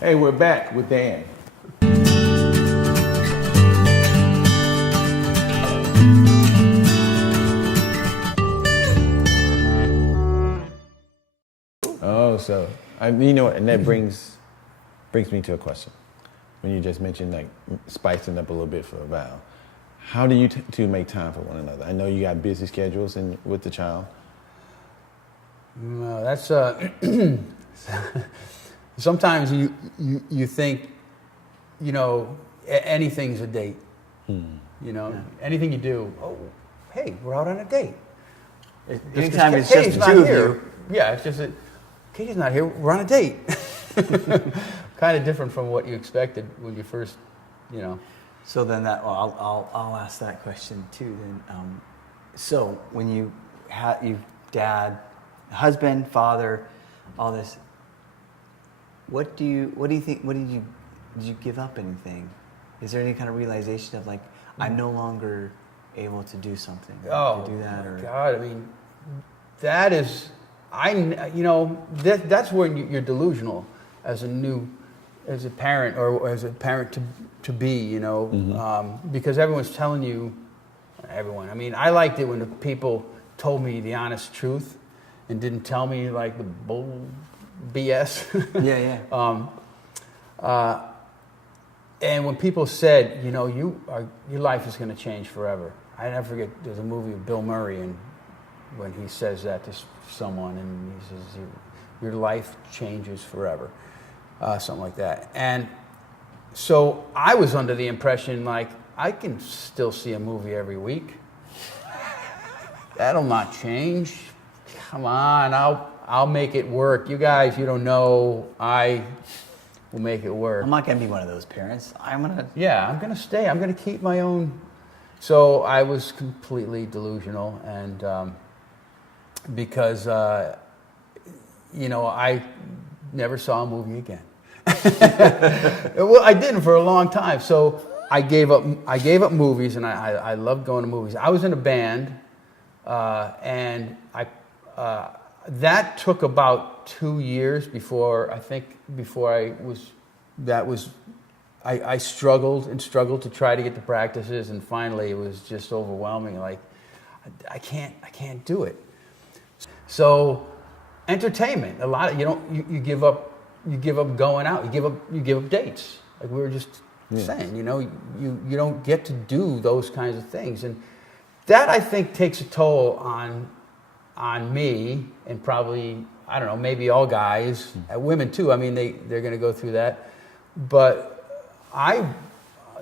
Hey, we're back with Dan. Oh, so and that brings me to a question. When you just mentioned like spicing up a little bit for Val, how do you two make time for one another? I know you got busy schedules with the child. No, that's sometimes you think, anything's a date. Anything you do. Oh, hey, we're out on a date. Anytime it's just the two of you. Yeah, it's just that Katie's not here. We're on a date. Kind of different from what you expected when you first, So then I'll ask that question too. Then, so when you dad, husband, father, all this, what do you think? Did you give up anything? Is there any kind of realization of like, I'm no longer able to do something, to do that? Or God, I mean, that is, that's where you're delusional as a parent or as a parent to be, because everyone's telling you, I mean, I liked it when the people told me the honest truth and didn't tell me like the bull BS. Yeah. And when people said, your life is going to change forever. I never forget, there's a movie with Bill Murray, and when he says that to someone, and he says, your life changes forever, something like that. And so I was under the impression, like, I can still see a movie every week. That'll not change. Come on, I'll make it work. You guys, you don't know, I will make it work. I'm not going to be one of those parents. I'm going to stay. I'm going to keep my own. So I was completely delusional, and because, I never saw a movie again. Well, I didn't for a long time. So I gave up movies, and I loved going to movies. I was in a band, and that took about 2 years before I struggled to try to get to practices, and finally it was just overwhelming. Like, I can't do it. So entertainment, a lot of you give up going out, you give up dates. Like we were just saying, you don't get to do those kinds of things, and that I think takes a toll on me, and probably, I don't know, maybe all guys, women too. I mean, they're going to go through that, but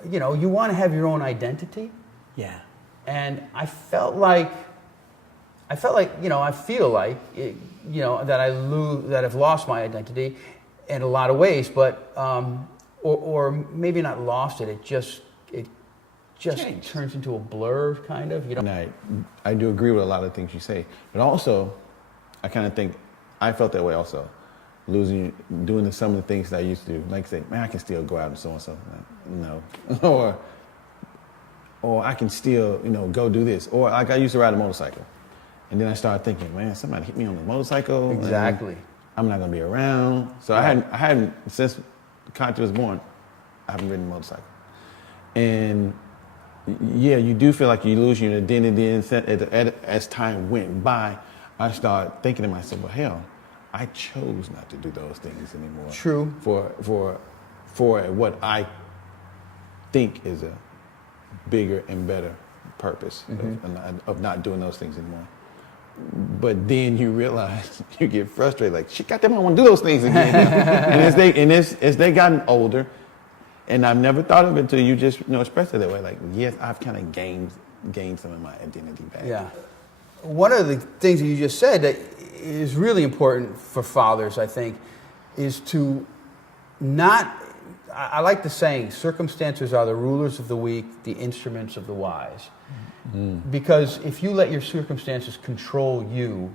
you want to have your own identity. Yeah. And I feel like that I've lost my identity in a lot of ways, but or maybe not lost it. It just changed. Turns into a blur, kind of. And I do agree with a lot of things you say, but also I kind of think I felt that way also. Doing some of the things that I used to do, like say, man, I can still go out and so and so. No, or I can still, go do this. Or like I used to ride a motorcycle, and then I started thinking, man, somebody hit me on the motorcycle. Exactly. I'm not gonna be around. So right. I hadn't since Conti was born. I haven't ridden a motorcycle, and yeah, you do feel like you lose your identity. And as time went by, I started thinking to myself, well, hell, I chose not to do those things anymore. True. For what I think is a bigger and better purpose of not doing those things anymore. But then you realize, you get frustrated, like, shit, goddamn, I want to do those things again. and as they gotten older, and I've never thought of it until you just expressed it that way. Like, yes, I've kind of gained some of my identity back. Yeah. One of the things that you just said that is really important for fathers, I think, is to not. I like the saying, circumstances are the rulers of the weak, the instruments of the wise. Mm. Because if you let your circumstances control you,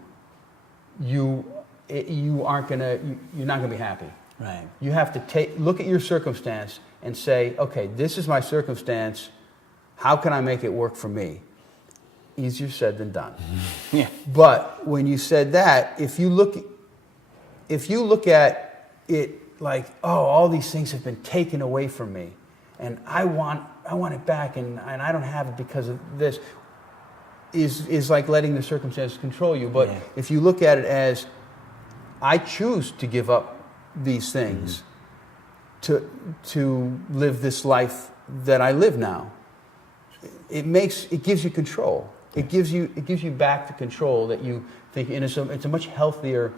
you're not gonna be happy. Right. You have to look at your circumstance and say, okay, this is my circumstance. How can I make it work for me? Easier said than done. Yeah. But when you said that, if you look at it like, oh, all these things have been taken away from me, and I want it back, and I don't have it because of this, is like letting the circumstances control you. But if you look at it as, I choose to give up these things to live this life that I live now, it gives you control. It gives you back the control that you think, and it's a much healthier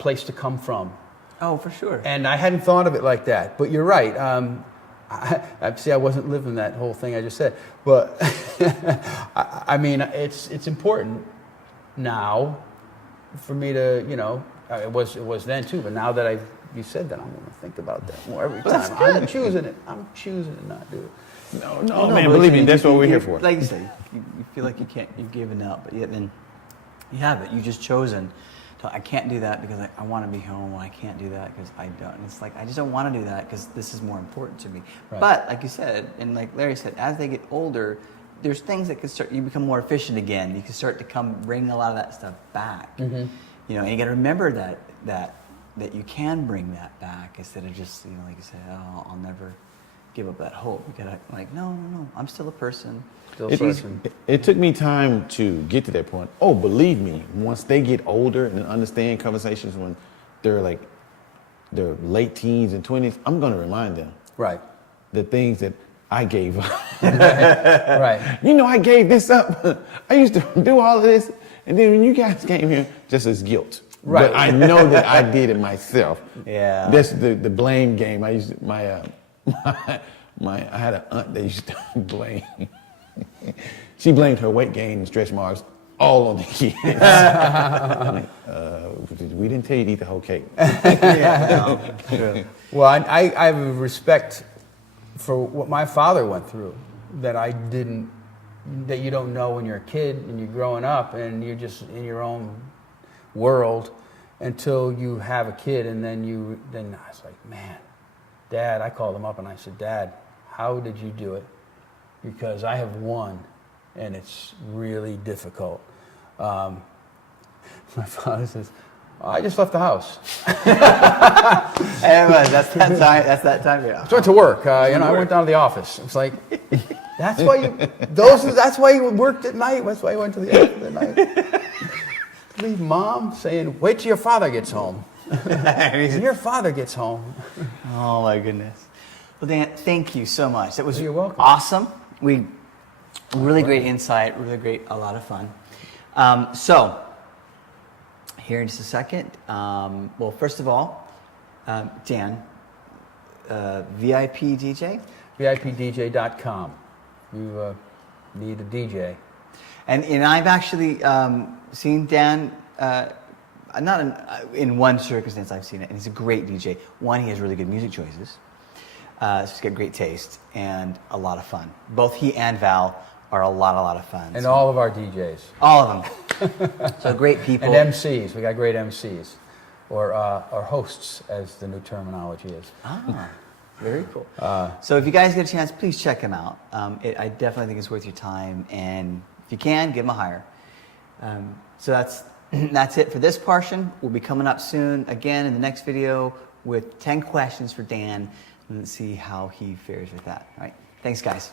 place to come from. Oh, for sure. And I hadn't thought of it like that, but you're right. I wasn't living that whole thing I just said, but I mean, it's important now for me to, it was then too, but now that you said that, I'm going to think about that more every time. I'm choosing to not do it. No, man, believe me, that's what we're here for. Like you said, you feel like you've given up, but yet then you haven't. You've just chosen. I can't do that because I want to be home. I can't do that because I don't. And it's like, I just don't want to do that because this is more important to me. Right. But like you said, and like Larry said, as they get older, there's things that you become more efficient again. You can start to bring a lot of that stuff back. Mm-hmm. And you got to remember that you can bring that back instead of just, like you said, oh, I'll never give up that hope. You gotta no, I'm still a person. It took me time to get to that point. Oh, believe me, once they get older and understand conversations when they're like their late teens and 20s, I'm going to remind them. Right. The things that I gave up. Right. I gave this up. I used to do all of this, and then when you guys came here, just as guilt. Right. But I know that I did it myself. Yeah. That's the blame game. I used to, I had an aunt that used to blame. She blamed her weight gain and stretch marks all on the kids. We didn't tell you to eat the whole cake. Well, I have a respect for what my father went through that you don't know when you're a kid and you're growing up and you're just in your own world until you have a kid, and then I was like, man, Dad, I called him up and I said, Dad, how did you do it? Because I have one, and it's really difficult. My father says, I just left the house. That's that time. Yeah. I just went to work. I went down to the office. It's like, that's why you worked at night. That's why you went to the office at night. Leave Mom saying, wait till your father gets home. Your father gets home. Oh my goodness. Well, Dan, thank you so much. That was You're welcome. Awesome. Really great insight. Really great. A lot of fun. So here in just a second. Well, first of all, Dan, VIP DJ. VIPDJ.com. You need a DJ. And I've actually seen Dan. Not in one circumstance I've seen it, and he's a great DJ. One, he has really good music choices. So he's got great taste and a lot of fun. Both he and Val are a lot of fun. And all of our DJs. All of them. So great people. And MCs. We got great MCs. Or hosts, as the new terminology is. Ah, very cool. So if you guys get a chance, please check him out. I definitely think it's worth your time. And if you can, give him a hire. So that's it for this portion. We'll be coming up soon again in the next video with 10 questions for Dan, and let's see how he fares with that. All right. Thanks, guys.